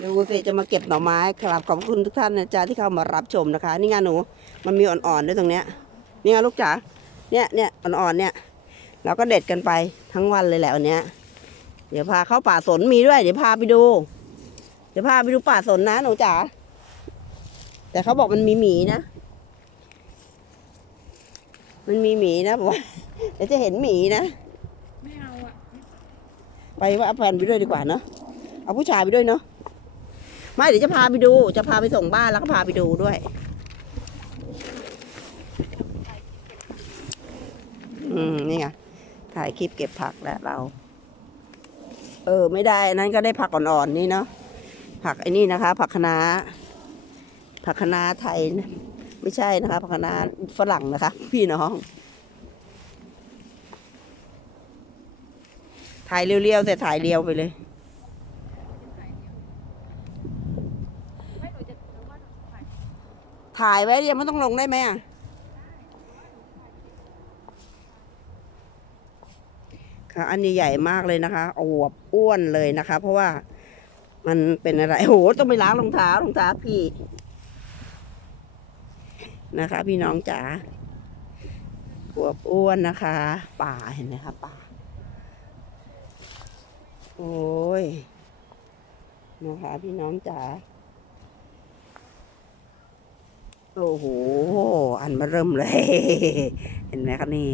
ดูสิจะมาเก็บหน่อไม้ครับขอบคุณทุกท่านนะจ๊ะที่เข้ามารับชมนะคะ นี่ไงหนูมันมีอ่อนๆด้วยตรงเนี้ยนี่ไงลูกจ๋าเนี่ยเนี่ยอ่อนๆเนี่ยเราก็เด็ดกันไปทั้งวันเลยแหละวันเนี้ย เดี๋ยวพาเข้าป่าสนมีด้วย เดี๋ยวพาไปดู เดี๋ยวพาไปดูป่าสนนะหนูจ๋าแต่เขาบอกมันมีหมีนะ มันมีหมีนะบอกว่าเดี๋ยวจะเห็นหมีนะไม่เอาอะไปว่าเอาแฟนไปด้วยดีกว่าเนาะเอาผู้ชายไปด้วยเนาะ ไม่เดี๋ยวจะพาไปดู จะพาไปส่งบ้านแล้วก็พาไปดูด้วย อืมนี่ไงถ่ายคลิปเก็บผักแล้วเรา เออ ไม่ได้นั้นก็ได้ผักอ่อนๆนี่เนาะผักไอ้นี่นะคะ ผักคะน้าผักคะน้าไทยไม่ใช่นะคะ ผักคะน้าฝรั่งนะคะ พี่น้องถ่ายเรียวๆแต่ถ่ายเรียวไปเลย ไม่หนูจะหนูว่าหนูถ่าย ถ่ายไว้ยังไม่ต้องลงได้ไหมอะ ค่ะ อันนี้ใหญ่มากเลยนะคะอวบอ้วนเลยนะคะ เพราะว่ามันเป็นอะไรโอ้โหต้องไปล้างรองเท้ารองเท้าพี่ นะคะ พี่น้องจ๋าอวบอ้วนนะคะ ป่าเห็นไหมคะป่า โอ้ยนะคะพี่น้องจ๋า โอ้โห อันมาเริ่มเลย เห็นไหมคะนี่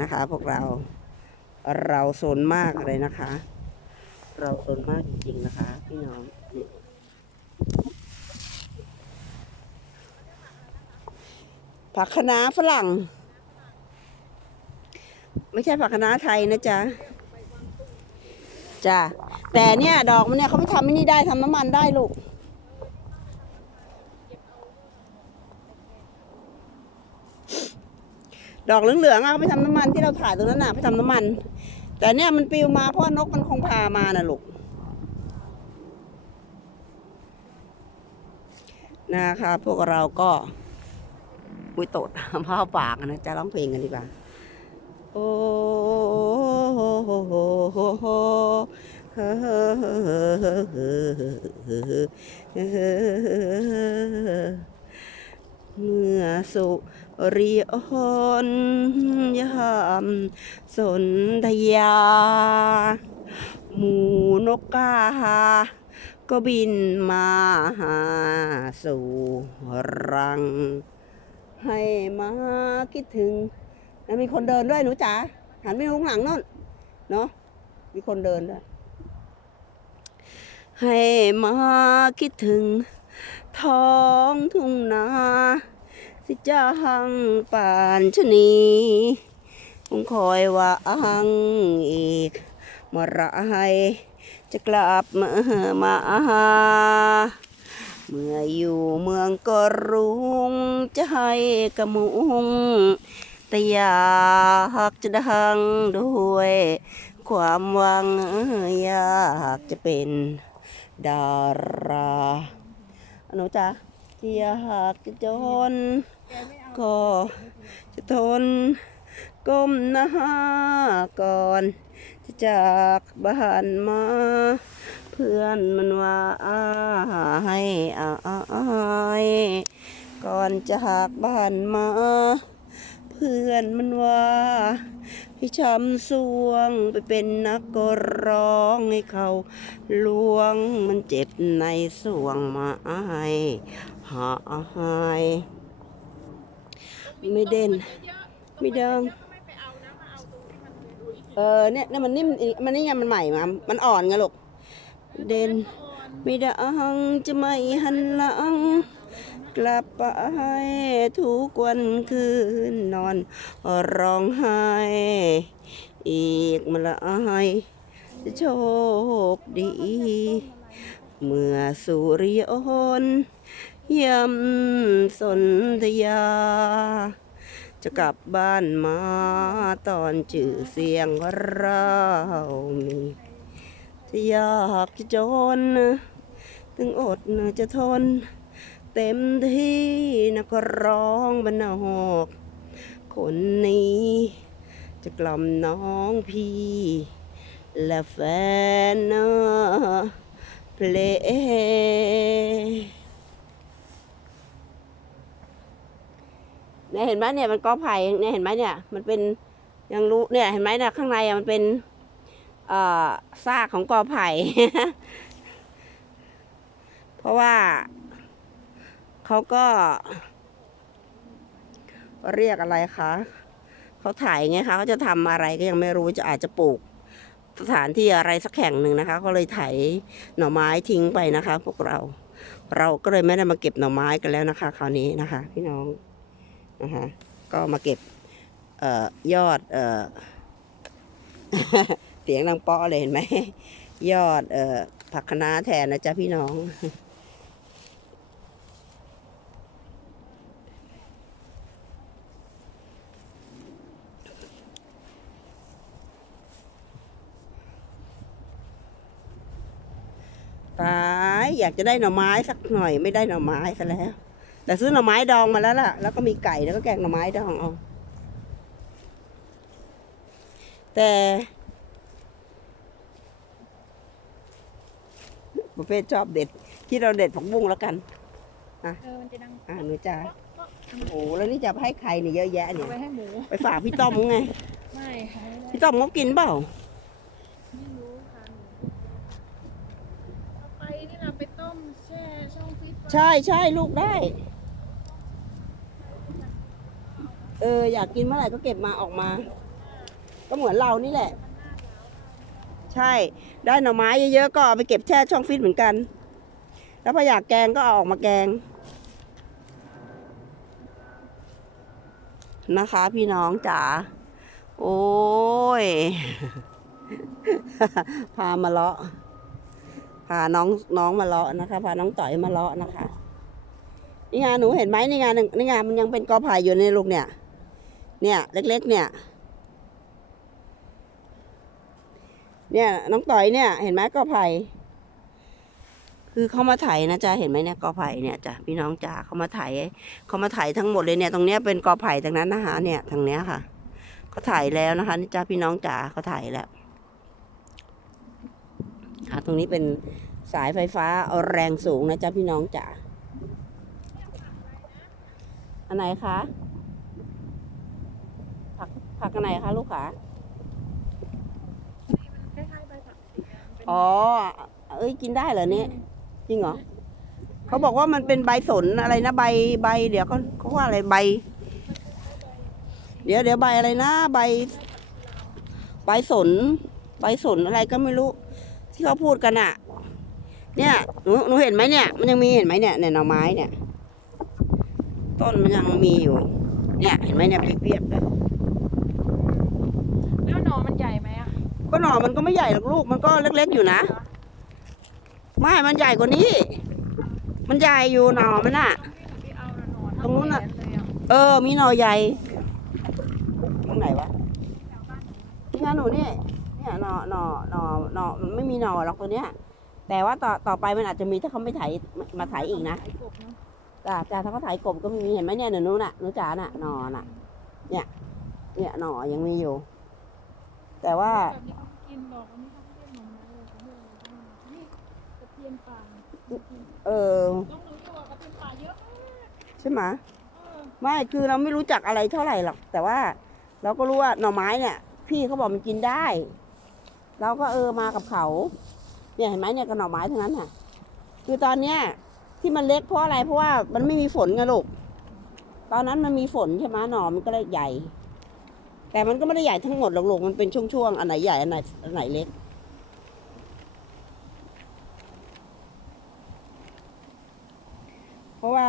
นะคะ พวกเรา เราโซนมากเลยนะคะ เราโซนมากจริงๆนะคะ พี่น้องผักคะน้าฝรั่ง ไม่ใช่ผักคะน้าไทยนะจ๊ะจ้ะแต่เนี่ย ดอกมันเนี่ยเขาไปทำไม่นี่ได้ทำน้ำมันได้ลูก ดอกเหลืองๆอะไปทำน้ำมันที่เราถ่ายตรงนั้นน่ะไปทำน้ำมัน แต่เนี่ยมันปิวมาเพราะนกมันคงพามาน่ะลูกนะคะ พวกเราก็ปุยโตดผ้าปากนะจะร้องเพลงกันดีกว่าโอ้เมื่อสุ ริยนยามสนธยา หมูนกกาก็บินมาหาสู่รัง ให้มาคิดถึง แล้วมีคนเดินด้วยหนูจ๋าหันไปดูข้างหลังโน่นเนาะมีคนเดินด้วย ให้มาคิดถึงท้องทุ่งนา สิจ้างป่านชนีคงคอยว่าอังอีกเมื่อไรจะกลับมามาเมื่ออยู่เมืองก็รุงจะให้กระมุงแต่อยากจะดังด้วย ความหวังอยากจะเป็นดาราหนูจ๊ะอยากจะจน ก็จะทนก้มหน้าก่อนจะจากบ้านมา เพื่อนมันว่าให้อายก่อนจะหากบ้านมา เพื่อนมันว่าให้ช้ำสวงไปเป็นนักก็ร้องให้เขาลวงมันเจ็บในสวงมาอายหาย ไม่เด่นไม่เดิงไม่ไปเอานะมาเอาตรงที่มันดุยเออเนี่ยเนี่ยมันนิ่มมันนี่ไงมันใหม่มามันอ่อนไงลูกเด่นไม่ดังจะไม่หันหลัง กลับไปทุกวันคืนนอน ร้องไห้ อีกเมื่อไรจะโชคดี เมื่อสุริยนต์ ยำสนธยา จะกลับบ้านมาตอนจื่อเสียงเรามีจะอยากจะจน ถึงอดจะทน เต็มที่นักร้องบรรณอกคนนี้ จะกล่อมน้องพี่ และแฟนนะเล เนี่ยเห็นไหมเนี่ยมันกอไผ่เนี่ยเห็นไหมเนี่ย มันเป็นยังรู้เนี่ยเห็นไหมเนี่ยข้างในอะมันเป็นเอ่อซากของกอไผ่ เพราะว่าเขาก็ เรียกอะไรคะเขาถ่ายไงคะเขาจะทำอะไรก็ยังไม่รู้จะอาจจะปลูกสถานที่อะไรสักแห่งหนึ่งนะคะ ก็เลยไถหน่อไม้ทิ้งไปนะคะ พวกเรา เราก็เลยไม่ได้มาเก็บหน่อไม้กันแล้วนะคะ คราวนี้นะคะ พี่น้อง นะคะก็มาเก็บออยอดเออเสียงดังปาะเลยเห็นไหมยอดออผักคะน้าแทนนะจ๊ะพี่น้องตายอยากจะได้หน่อไม้สักหน่อยไม่ได้หน่อไม้ซะแล้ว แต่ซื้อหน่อไม้ดองมาแล้วล่ะ แล้วก็มีไก่แล้วก็แกงหน่อไม้ดองเอา แต่ประเภทชอบเด็ด ที่เราเด็ดผักบุ้งแล้วกันเออมันจะดังอ่าหนูจะโอ้แล้วนี่จะให้ใครเนี่ยเยอะแยะเอาเนี่ยไว้ให้หมู ไปฝากพี่ต้อมไง ไม่ค่ะไม่ได้พี่ต้อมเขากินเปล่า ไม่รู้ค่ะหนูเอาไปนี่เราไปต้มแช่ช่องฟิตไว้ใช่ใช่ลูกได้ เอออยากกินเมื่อไหร่ก็เก็บมาออกมา ก็เหมือนเรานี่แหละ ใช่ ได้หน่อไม้เยอะๆก็เอาไปเก็บแช่ช่องฟิตเหมือนกัน แล้วพออยากแกงก็เอาออกมาแกง นะคะ พี่น้องจ๋าโอ้ย พามาเลาะพาน้องน้องมาเลาะนะคะพาน้องต่อยมาเลาะนะคะนี่ไงหนูเห็นไหมนี่ไงหนึ่งนี่ไงมันยังเป็นกอไผ่อยู่ในลูกเนี่ย เนี่ยเล็กๆเนี่ย เนี่ยน้องต่อยเนี่ย เห็นไหมกอไผ่คือเขามาไถนะจ๊ะเห็นไหมเนี่ยกอไผ่เนี่ยจ้ะพี่น้องจ๋าเขามาไถเขามาไถทั้งหมดเลยเนี่ยตรงเนี้ยเป็นกอไผ่ทั้งนั้นนะคะเนี่ยทางเนี้ยค่ะเขาไถแล้วนะคะนี่จ้ะพี่น้องจ๋าเขาไถแล้วค่ะตรงนี้เป็นสายไฟฟ้าแรงสูงนะจ๊ะพี่น้องจ๋าอันไหนคะ ผักผักอันไหนคะลูกขาคล้ายๆใบผักเสียมันเป็นอ๋อ เอ้ยกินได้เหรอเนี่ยจริงเหรอเขาบอกว่ามันเป็นใบสนอะไรนะใบใบ เดี๋ยวเขาเขาว่าอะไรใบ เดี๋ยวเดี๋ยวใบอะไรนะใบ ใบสน ใบสนอะไรก็ไม่รู้ ที่เขาพูดกันอะเนี่ยหนูหนูเห็นไหมเนี่ย มันยังมีเห็นไหมเนี่ยเนี่ยหน่อไม้เนี่ย ต้นมันยังมีอยู่ เนี่ย เห็นไหมเนี่ยเพียบๆเลย แล้วหน่อมันใหญ่ไหมอะ ก็หน่อมันก็ไม่ใหญ่หรอกลูก มันก็เล็กๆอยู่นะ ไม่ มันใหญ่กว่านี้ มันใหญ่อยู่หน่อมันอะที่เอาน่ะ ตรงนู้นน่ะเท่าแขเลยอะ เออ มีหน่อใหญ่ ตรงไหนวะนี่ไงหนูนี่ เนี่ยหน่อหน่อหน่อหน่อมันไม่มีหน่อหรอกตัวเนี้ย แต่ว่าต่อต่อไปมันอาจจะมีถ้าเขาไม่ถมายมาถอีกนะไอ้กนะจ้าจ้าถ้าเขาไถกบก็มีเห็นไหมเนี่ยหนูน่ะหนูจ๋าน่ะหน่อน่ะ เนี่ย เนี่ยหน่อยังมีอยู่ แต่ว่าแบบนี้เขากินบอกอันนี้เขาเรียกหน่อไม้เลยเขาเรียกอะไรบ้างนี่กระเทียมป่าเออต้องรู้ตัวกระเทียมป่าเยอะมากใช่ไหมเออไม่คือเราไม่รู้จักอะไรเท่าไหร่หรอก แต่ว่าเราก็รู้ว่าหน่อไม้เนี่ย พี่เขาบอกมันกินได้ เราก็เออมากับเขา เนี่ยเห็นไหมเนี่ยก็หน่อไม้ทั้งนั้นน่ะคือตอนเนี้ยที่มันเล็กเพราะอะไรเพราะว่ามันไม่มีฝนไงลูกตอนนั้นมันมีฝนใช่ไหมหน่อมันก็เลยใหญ่ แต่มันก็ไม่ได้ใหญ่ทั้งหมดหรอกลูกมันเป็นช่วงๆ อันไหนใหญ่ อันไหนอันไหนเล็ก เพราะว่า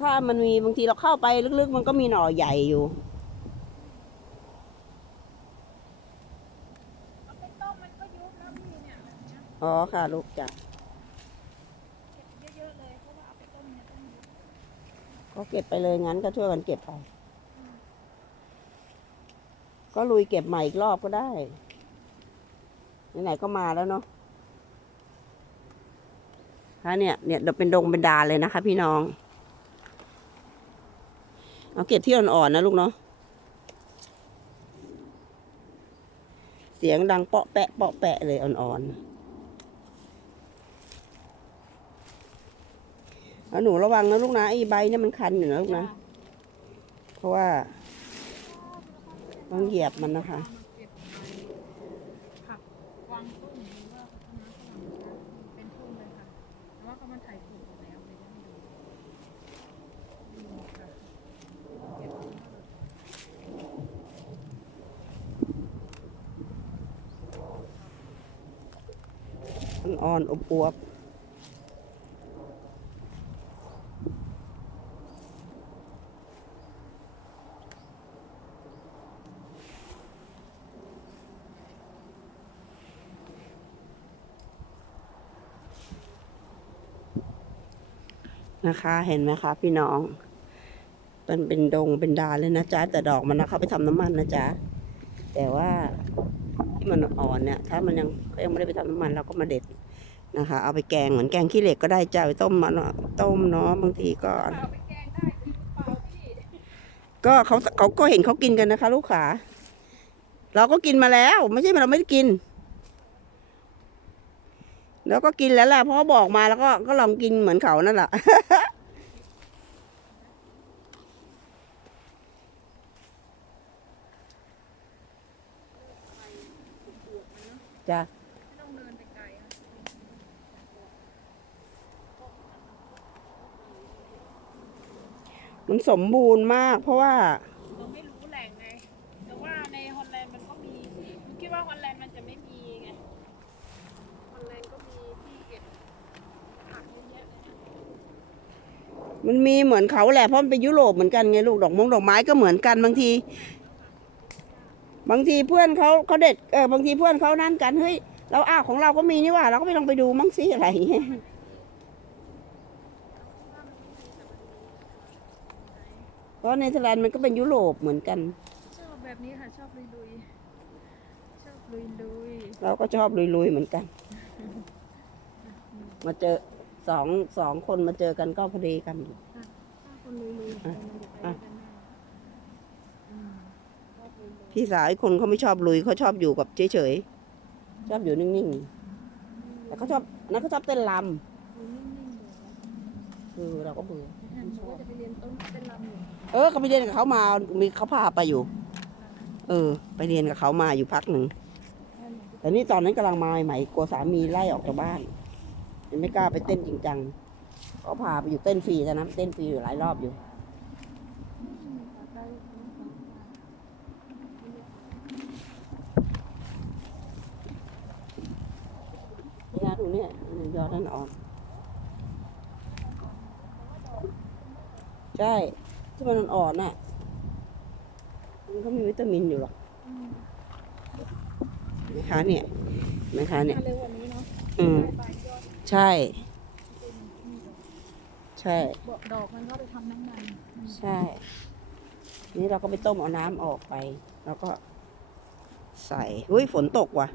ถ้ามันมีบางทีเราเข้าไปลึกๆ มันก็มีหน่อใหญ่อยู่เอาไปต้มมันก็ยุบแล้วพี่เนี่ยแบบเนี้ยอ๋อค่ะ ลูกจ้ะ เก็บเยอะๆเลยเพราะว่าเอาไปต้มเนี่ยต้องยุบ ก็เก็บไปเลยงั้นก็ช่วยกันเก็บไป ก็ลุยเก็บใหม่อีกรอบก็ได้ไหนๆก็มาแล้วเนาะค่ะเนี่ยเนี่ยเดี๋ยวเป็นดงเป็นดาเลยนะคะ พี่น้อง เอาเก็บที่อ่อนๆนะลูกเนาะเสียงดังเปาะแปะเปาะแปะเลยอ่อนๆ แล้วหนูระวังนะลูกนะไอ้ใบเนี่ยมันคันอยู่นะลูกนะ เพราะว่า ต้องเหยียบมันนะคะ ผักกวางตุ้งหรือว่าพัฒนาฝรั่งนะคะเป็นทุ่งเลยค่ะแต่ว่าเขามาถ่ายปลูกหมดแล้วเลยให้ดูดูค่ะเก็บมาอ่อนๆอบอวบ นะคะเห็นไหมคะ พี่น้อง มันเป็นดงเป็นดาเลยนะจ๊ะแต่ดอกมันนะเขาไปทำน้ำมันนะจ๊ะแต่ว่าที่มันอ่อนเนี่ยถ้ามันยังเขายังไม่ได้ไปทำน้ำมันเราก็มาเด็ดนะคะ เอาไปแกงเหมือนแกงขี้เหล็กก็ได้จ้าไปต้มมันต้มเนาะบางทีก็ก็เขาเขาก็เห็นเขากินกันนะคะ ลูกขาเราก็กินมาแล้ว ไม่ใช่เราไม่ได้กิน แล้วก็กินแล้วแหละเพราะบอกมาแล้วก็ก็ลองกินเหมือนเขานั่นแหละจ้ะมันสมบูรณ์มากเพราะว่า เราไม่รู้แหล่งไง แต่ว่าในฮอลแลนด์มันก็มีคิดว่าฮอลแลนด์มันจะไม่มีไง ฮอลแลนด์ก็มีที่เก็บผักเยอะแยะเลยนะ มันมีเหมือนเขาแหละเพราะมันเป็นยุโรปเหมือนกันไงลูกดอกมงดอกไม้ก็เหมือนกันบางที บางทีเพื่อนเขาเขาเด็ดเออบางทีเพื่อนเขานั่นกันเฮ้ยเราอ้าวของเราก็มีนี่หว่า เราก็ไปลองไปดูมั้งสิอะไรอย่างเงี้ยเพราะเนเธอร์แลนด์มันก็เป็นยุโรปเหมือนกัน ชอบแบบนี้ค่ะชอบลุยๆชอบลุยเราก็ชอบลุยๆเหมือนกัน มาเจอ สองสองคนมาเจอกันก็พอดีกันๆชอบคนลุยๆแต่มันจะไปด้วยกันได้อืมชอบลุยพี่สาวอีกคนเขาไม่ชอบลุยเขาชอบอยู่กับเฉยๆชอบอยู่นิ่งๆแต่เขาชอบนั้นเขาชอบเต้นรๆอยู่นิ่งๆเดี๋ยวนะำคือเราก็เบื่อท่านบอกว่าจะไปเรียนต้นเต้นรำอยู่เออเขาไปเรียนกับเขามามีเขาพาไปอยู่ เออ ไปเรียนกับเขามาอยู่พักหนึ่งท่านแต่นี่ตอนนั้นกำลังมาใหม่ๆกลัวสามีไล่ออกจากบ้าน ยังไม่กล้าไปเต้นจริงจังเขาพาไปอยู่เต้นฟรีตอนนั้นเต้นฟรีอยู่หลายรอบอยู่ขอใจทั้งสองฝ่ายนี่นะดูเนี่ยยอดนั่นอ่อนใช่ที่มันอ่อนๆน่ะ มันก็มีวิตามินอยู่หรอกอืมนะคะเนี่ยนะคะเนี่ยถ้าเร็วกว่านี้เนาะอืม ใบยอดใช่เป็นนี่ดอกใช่ บอกดอกมันก็ไปทำน้ำมันอืมใช่นี่เราก็ไปต้มเอาน้ำออกไป แล้วก็ใส่อุ้ยฝนตกว่ะ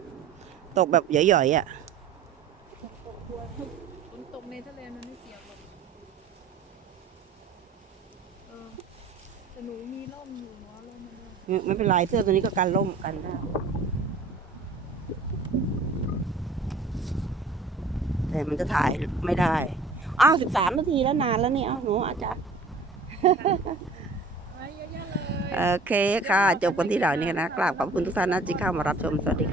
ตกแบบหย่อยๆอะ ตกตัวฝนตกในทะเลมันไม่เกี่ยวหรอกเออแต่หนูมีร่มอยู่เนาะร่มมันด้วย ไม่เป็นไรเสื้อตัวนี้ก็กันร่มกันได้ แต่มันจะถ่ายไม่ได้ อ้าวสิบสามนาทีแล้วนานแล้วเนี่ยอ้าวหนูอาจารย์ไว้เยอะๆเลยโอเคค่ะ จบกันที่เหล่านี้นะ กราบขอบคุณทุกท่านนะที่เข้ามารับชม สวัสดีค่ะ